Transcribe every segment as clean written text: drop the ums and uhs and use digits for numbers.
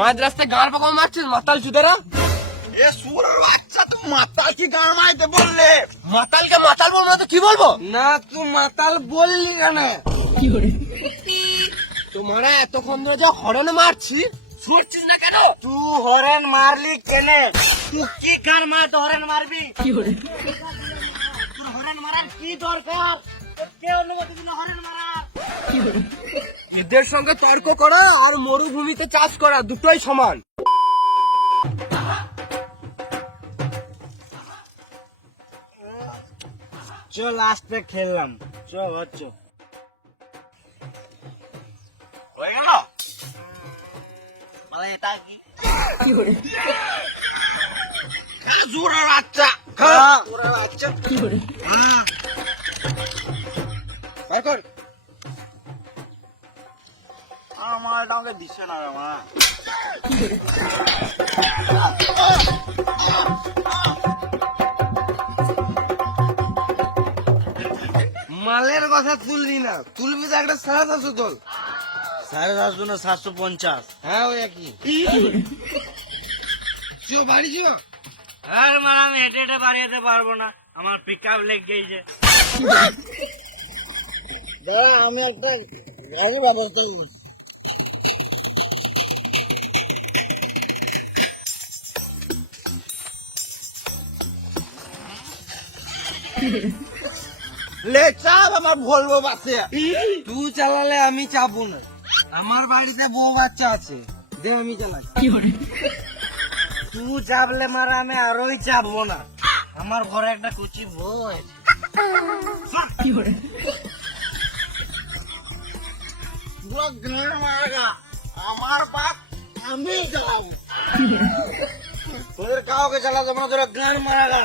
মাঝ রাস্তায় গাঁড় পাকা মারছিস মাতাল চুদেরা। এ সুরের বাচ্চা, তুই মাতাল কি গান মাইতে বললে? মাতালকে মাতাল বলবো না তো কি বলবো? না তুই মাতাল বললি কেন? তোমারা এতক্ষণ ধরে যা হরনে মারছি শুনছিস না কেন? তুই হরেন মারলি কেনে? তুই কি গান মারতে হরেন মারবি? তোর হরেন মারার কি দরকার? কে অনুমতি দিল হরেন মারার? এদের সঙ্গে তর্ক করা আর মরুভূমিতে চাষ করা দুটোই সমান। চল লাস্টে খেললাম, চল হচ্ছে হয়ে গেল। মানে এটা কি জোরের বাচ্চা, জোরের বাচ্চা বের কর। আমার এটা আমাকে দিচ্ছে না রে মা। মালের কথা তুললি না, তুলবি তো একটা 750 তোল। 750 না 750? হ্যাঁ ওই একই। চো বাড়ি চো। আর মারা আমি হেঁটে হেঁটে বাড়ি যেতে পারবো না, আমার পিক আপ লেগ গেছে। দাঁড়া আমি একটা গাড়ি ব্যবস্থা করছি। লে চাপ আমার ভলভো বাসে। তুই চালালে আমি চাপবো না, আমার বাড়িতে বউ বাচ্চা আছে, দে আমি চালাই। তুই চাপলে মারা আমি আরোই চাপবো না, আমার ঘরে একটা কুচি বউ আছে। পুরো গান মারা আমার বাপ আমি চালাবো, তোদের কাউকে চালাতে না, তোরা গান মারা গা।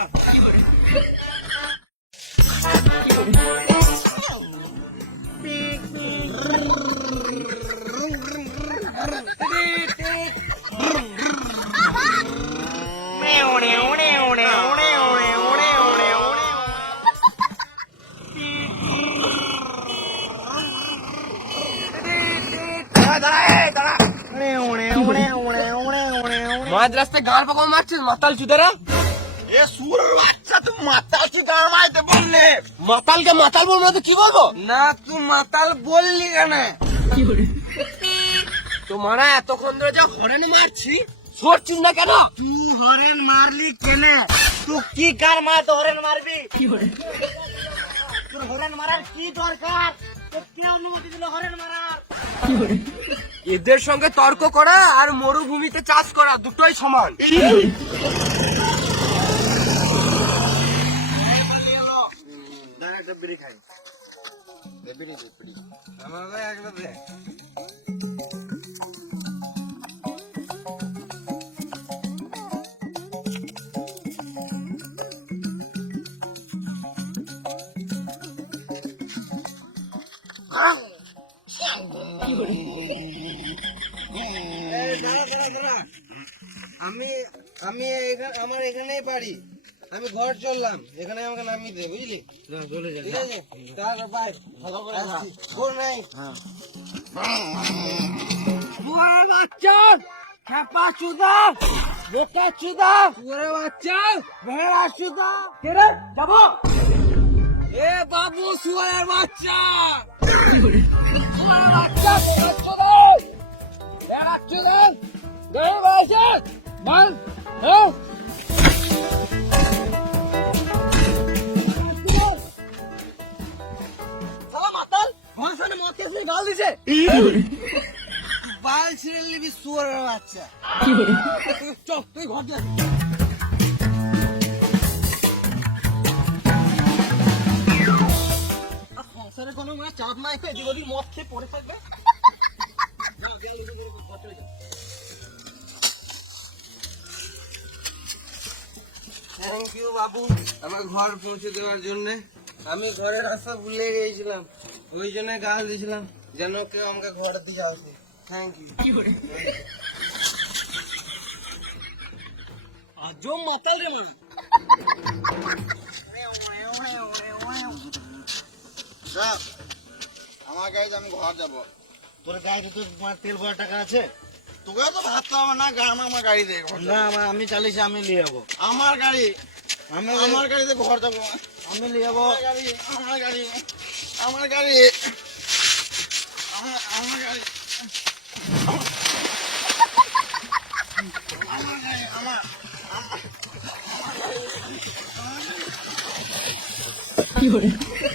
মাঝ রাস্তায় গাঁড় পাকা মারছিস মাতাল চুদেরা। এ সুরের বাচ্চা, তুই মাতাল কি গান মাইতে বললে? মাতালকে মাতাল বলবো না তো কি বলবো? না তুই মাতাল বললি কেন? তোমারা এতক্ষণ ধরে যা হরনে মারছি শুনছিস না কেন? তুই হরেন মারলি কেনে? তুই কি কার মারতে হরেন মারবি? তোর হরেন মারার কি দরকার? তোর কে অনুমতি দিল হরেন মারার? এদের সঙ্গে তর্ক করা আর মরুভূমিতে চাষ করা দুটোই সমান। একটা বিড়ি খাই, আমার ভাই একটা দে। আমি আমি আমার এখানেই বাড়ি, আমি ঘর চললাম, এখানে আমাকে নামিয়ে দে বুঝলি? চলে যা। ঠিক আছে তাহলে বাই, ভালো করে আসছি। Good night. বুয়ার বাচ্চা খেপা চুদা বেটা চুদা বুয়ার বাচ্চা বেড়া চুদা কে রে যাবো? এ বাবু শুয়ারের বাচ্চা, শুয়ারের বাচ্চা বেটা চুদা বেড়া চুদা গরিব আছে মান হ্যাঁ গাল দিছে বাল ছিঁড়ে নিবি শুয়ারের বাচ্চা। চল তুই ঘর যা। সংসারে কোনো চাপ নাই, এদিক ওদিক মদ খেয়ে পড়ে থাকবে। থ্যাংক ইউ বাবু আমার ঘর পৌঁছে দেওয়ার জন্য। আমি ঘরের রাস্তা ভুলে গিয়েছিলাম, ওই জন্য গাল দিয়েছিলাম যেন কেউ আমাকে ঘর দিয়ে আসে। Thank you. আজও মাতাল রে আমার গাড়িতে আমি ঘর যাবো। তোর গাড়িতে তো তেল ভরা টাকা আছে, তোকে তো ভাবতে হবে না, আমার গাড়িতে ঘর না যাবো। আমি চালিয়েছি, আমি নিয়ে যাবো। আমার গাড়ি, আমার গাড়িতে ঘর যাবো। আমি নিয়ে যাবো। আমার গাড়ি, আমার গাড়ি, আমার গাড়ি, আমার গাড়ি, কি hore